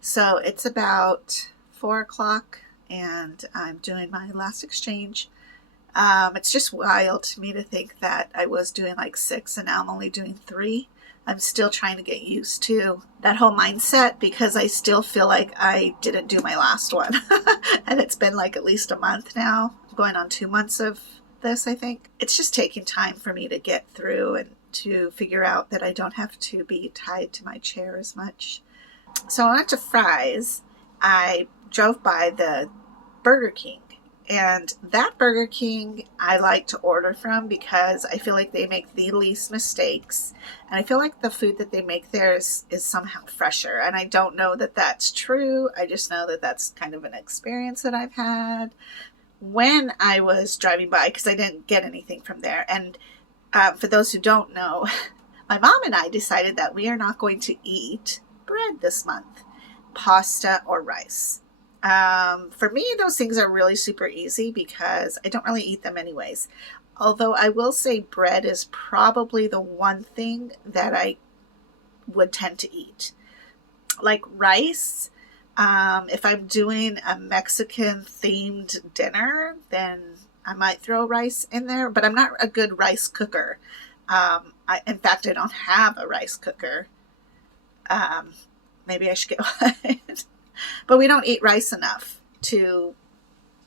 So it's about 4 o'clock and I'm doing my last exchange. It's just wild to me to think that I was doing like six and now I'm only doing three. I'm still trying to get used to that whole mindset because I still feel like I didn't do my last one. And it's been like at least a month now, going on 2 months of this, I think. It's just taking time for me to get through and to figure out that I don't have to be tied to my chair as much. So I went to Fry's. I drove by the Burger King. And that Burger King I like to order from because I feel like they make the least mistakes. And I feel like the food that they make there is somehow fresher. And I don't know that that's true. I just know that that's kind of an experience that I've had when I was driving by because I didn't get anything from there. And for those who don't know, my mom and I decided that we are not going to eat bread this month, pasta or rice. For me, those things are really super easy because I don't really eat them anyways. Although I will say bread is probably the one thing that I would tend to eat. Like rice, if I'm doing a Mexican themed dinner, then I might throw rice in there, but I'm not a good rice cooker. In fact, I don't have a rice cooker. Maybe I should get one. But we don't eat rice enough to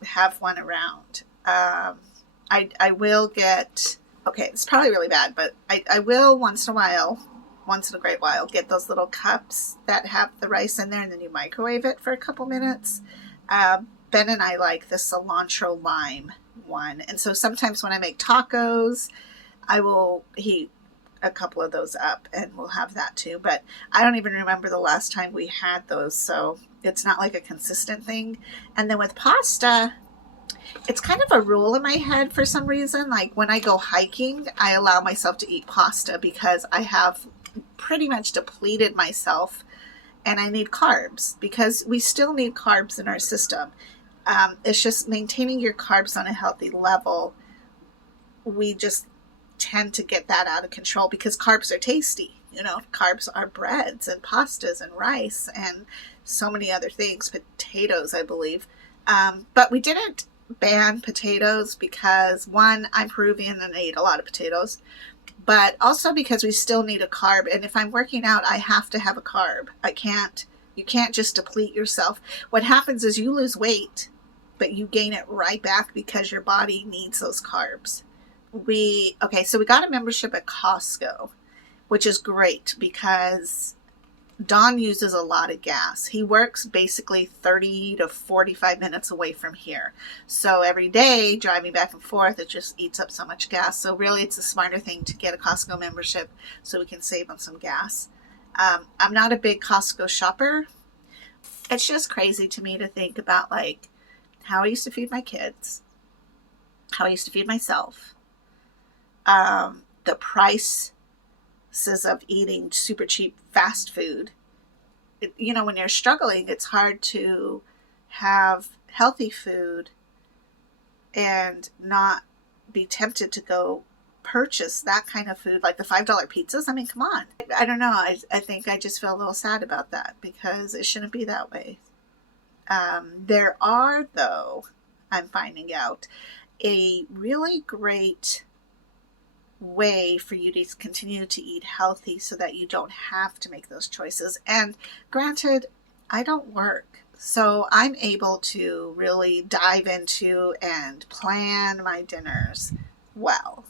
have one around. I will get, okay, it's probably really bad, but I will once in a great while, get those little cups that have the rice in there and then you microwave it for a couple minutes. Ben and I like the cilantro lime one. And so sometimes when I make tacos, I will heat a couple of those up and we'll have that too. But I don't even remember the last time we had those. So it's not like a consistent thing. And then with pasta, it's kind of a rule in my head for some reason. Like when I go hiking, I allow myself to eat pasta because I have pretty much depleted myself and I need carbs because we still need carbs in our system. It's just maintaining your carbs on a healthy level. We just tend to get that out of control because carbs are tasty. You know, carbs are breads and pastas and rice and so many other things, potatoes, I believe. But we didn't ban potatoes because one, I'm Peruvian and I eat a lot of potatoes, but also because we still need a carb. And if I'm working out, I have to have a carb. You can't just deplete yourself. What happens is you lose weight, but you gain it right back because your body needs those carbs. So we got a membership at Costco, which is great because Don uses a lot of gas. He works basically 30 to 45 minutes away from here. So every day driving back and forth, it just eats up so much gas. So really it's a smarter thing to get a Costco membership so we can save on some gas. I'm not a big Costco shopper. It's just crazy to me to think about like how I used to feed my kids, how I used to feed myself, the prices of eating super cheap fast food. When you're struggling, it's hard to have healthy food and not be tempted to go purchase that kind of food, like the $5 pizzas. I mean, come on. I don't know. I think I just feel a little sad about that because it shouldn't be that way. There are, though, I'm finding out, a really great way for you to continue to eat healthy so that you don't have to make those choices. And granted, I don't work, so I'm able to really dive into and plan my dinners well.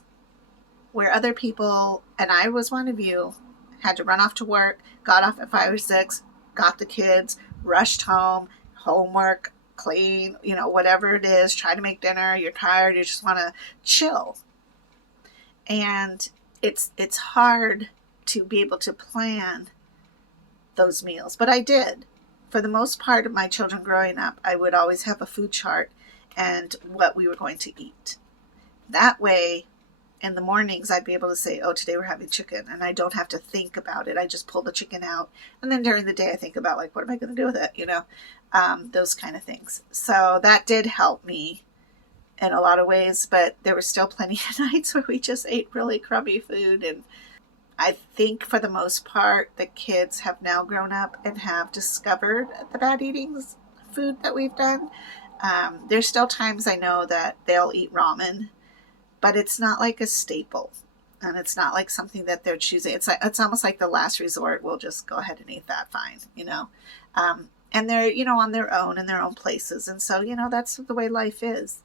Where other people, and I was one of you, had to run off to work, got off at 5 or 6, got the kids, rushed home, homework, clean, whatever it is, try to make dinner, you're tired, you just want to chill. And it's hard to be able to plan those meals. But I did. For the most part of my children growing up, I would always have a food chart and what we were going to eat. That way, in the mornings, I'd be able to say, oh, today we're having chicken. And I don't have to think about it. I just pull the chicken out. And then during the day, I think about, like, what am I going to do with it? Those kind of things. So that did help me in a lot of ways, but there were still plenty of nights where we just ate really crummy food and I think for the most part, the kids have now grown up and have discovered the bad eating food that we've done. There's still times I know that they'll eat ramen, but it's not like a staple. And it's not like something that they're choosing. It's almost like the last resort. We'll just go ahead and eat that, fine, And they're, on their own in their own places. And so, that's the way life is.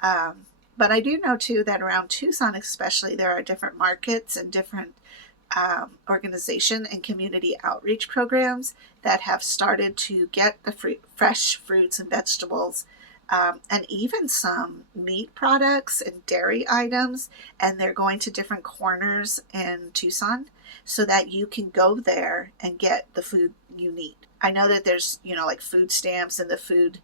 But I do know, too, that around Tucson especially, there are different markets and different organization and community outreach programs that have started to get the fresh fruits and vegetables and even some meat products and dairy items. And they're going to different corners in Tucson so that you can go there and get the food you need. I know that there's, like food stamps and the food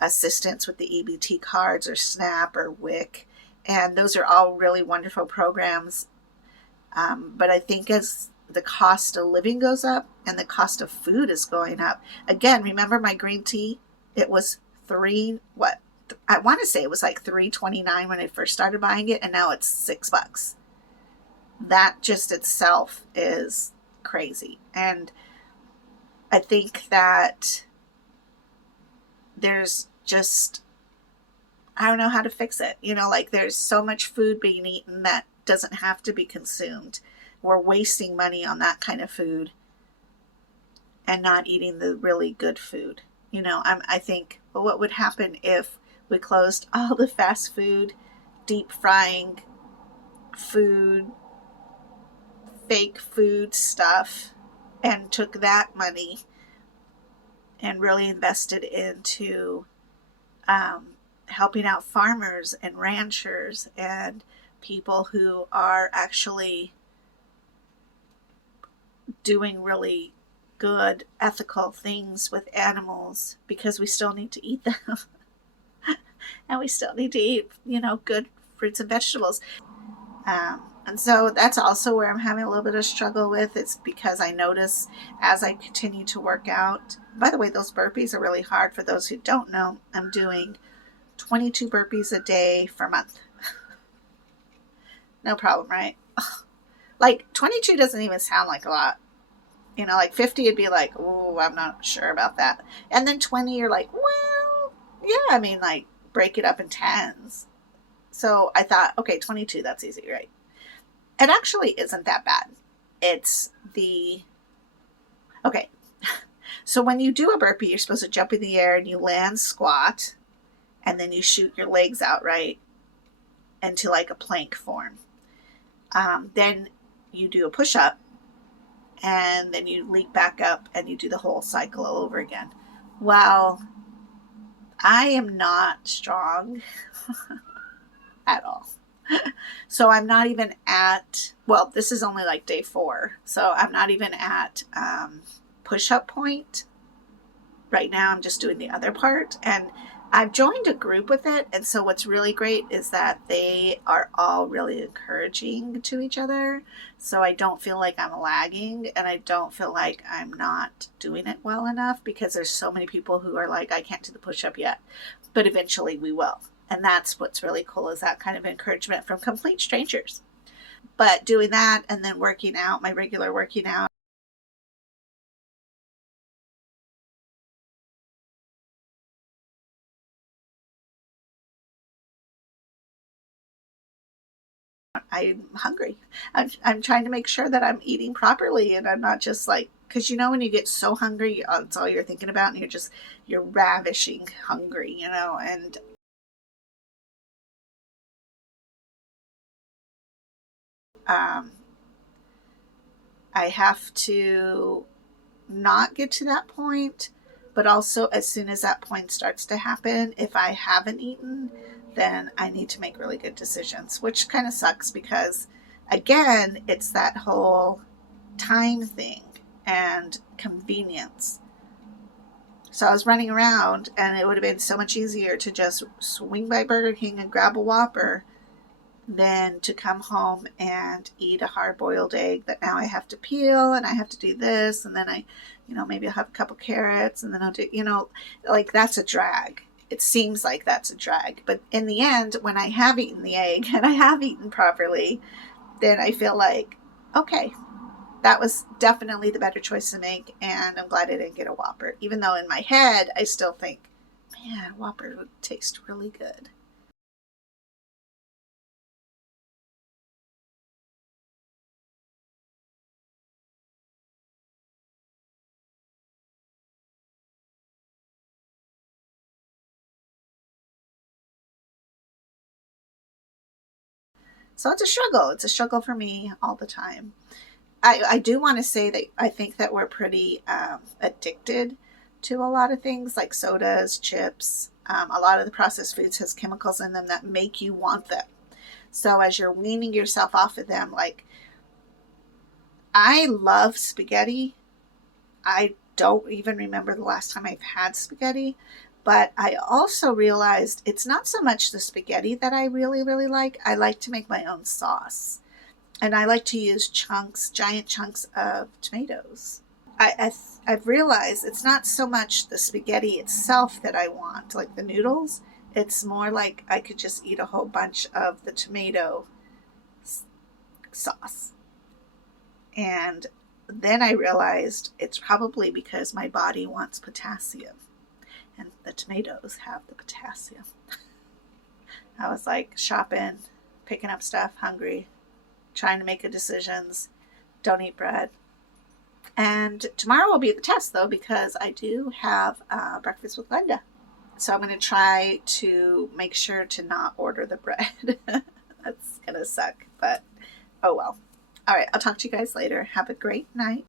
assistance with the EBT cards or SNAP or WIC. And those are all really wonderful programs. But I think as the cost of living goes up and the cost of food is going up, again, remember my green tea? It was I want to say it was like $3.29 when I first started buying it, and now it's $6. That just itself is crazy. And I think that there's just, I don't know how to fix it. There's so much food being eaten that doesn't have to be consumed. We're wasting money on that kind of food and not eating the really good food. I think, well, what would happen if we closed all the fast food, deep frying food, fake food stuff, and took that money and really invested into helping out farmers and ranchers and people who are actually doing really good, ethical things with animals, because we still need to eat them. And we still need to eat, good fruits and vegetables. And so that's also where I'm having a little bit of struggle with. It's because I notice as I continue to work out, by the way, those burpees are really hard. For those who don't know, I'm doing 22 burpees a day for a month. No problem, right? Like 22 doesn't even sound like a lot. Like 50 would be like, oh, I'm not sure about that. And then 20, you're like, well, yeah, like break it up in tens. So I thought, okay, 22, that's easy, right? It actually isn't that bad. It's okay. So when you do a burpee, you're supposed to jump in the air and you land squat, and then you shoot your legs out, right, into like a plank form. Then you do a push-up, and then you leap back up and you do the whole cycle all over again. Well, I am not strong at all. So I'm not even at, well, this is only like day 4. So I'm not even at push-up point. Right now I'm just doing the other part. And I've joined a group with it. And so what's really great is that they are all really encouraging to each other. So I don't feel like I'm lagging, and I don't feel like I'm not doing it well enough, because there's so many people who are like, I can't do the push-up yet, but eventually we will. And that's what's really cool, is that kind of encouragement from complete strangers. But doing that and then working out, my regular working out, I'm hungry. I'm trying to make sure that I'm eating properly, and I'm not just like, because when you get so hungry, it's all you're thinking about, and you're ravishing hungry, and I have to not get to that point, but also as soon as that point starts to happen, if I haven't eaten, then I need to make really good decisions, which kind of sucks because, again, it's that whole time thing and convenience. So I was running around, and it would have been so much easier to just swing by Burger King and grab a Whopper than to come home and eat a hard-boiled egg that now I have to peel, and I have to do this, and then I, maybe I'll have a couple carrots, and then I'll do, like that's a drag. It seems like that's a drag. But in the end, when I have eaten the egg and I have eaten properly, then I feel like, okay, that was definitely the better choice to make, and I'm glad I didn't get a Whopper, even though in my head I still think, man, Whopper would taste really good. So it's a struggle. It's a struggle for me all the time. I do want to say that I think that we're pretty addicted to a lot of things like sodas, chips. A lot of the processed foods has chemicals in them that make you want them. So as you're weaning yourself off of them, like, I love spaghetti. I don't even remember the last time I've had spaghetti, but I also realized it's not so much the spaghetti that I really, really like. I like to make my own sauce. And I like to use chunks, giant chunks of tomatoes. I've realized it's not so much the spaghetti itself that I want, like the noodles. It's more like I could just eat a whole bunch of the tomato sauce. And then I realized it's probably because my body wants potassium, and the tomatoes have the potassium. I was like shopping, picking up stuff, hungry, trying to make decisions. Don't eat bread. And tomorrow will be the test, though, because I do have breakfast with Glenda. So I'm going to try to make sure to not order the bread. That's going to suck, but oh well. All right, I'll talk to you guys later. Have a great night.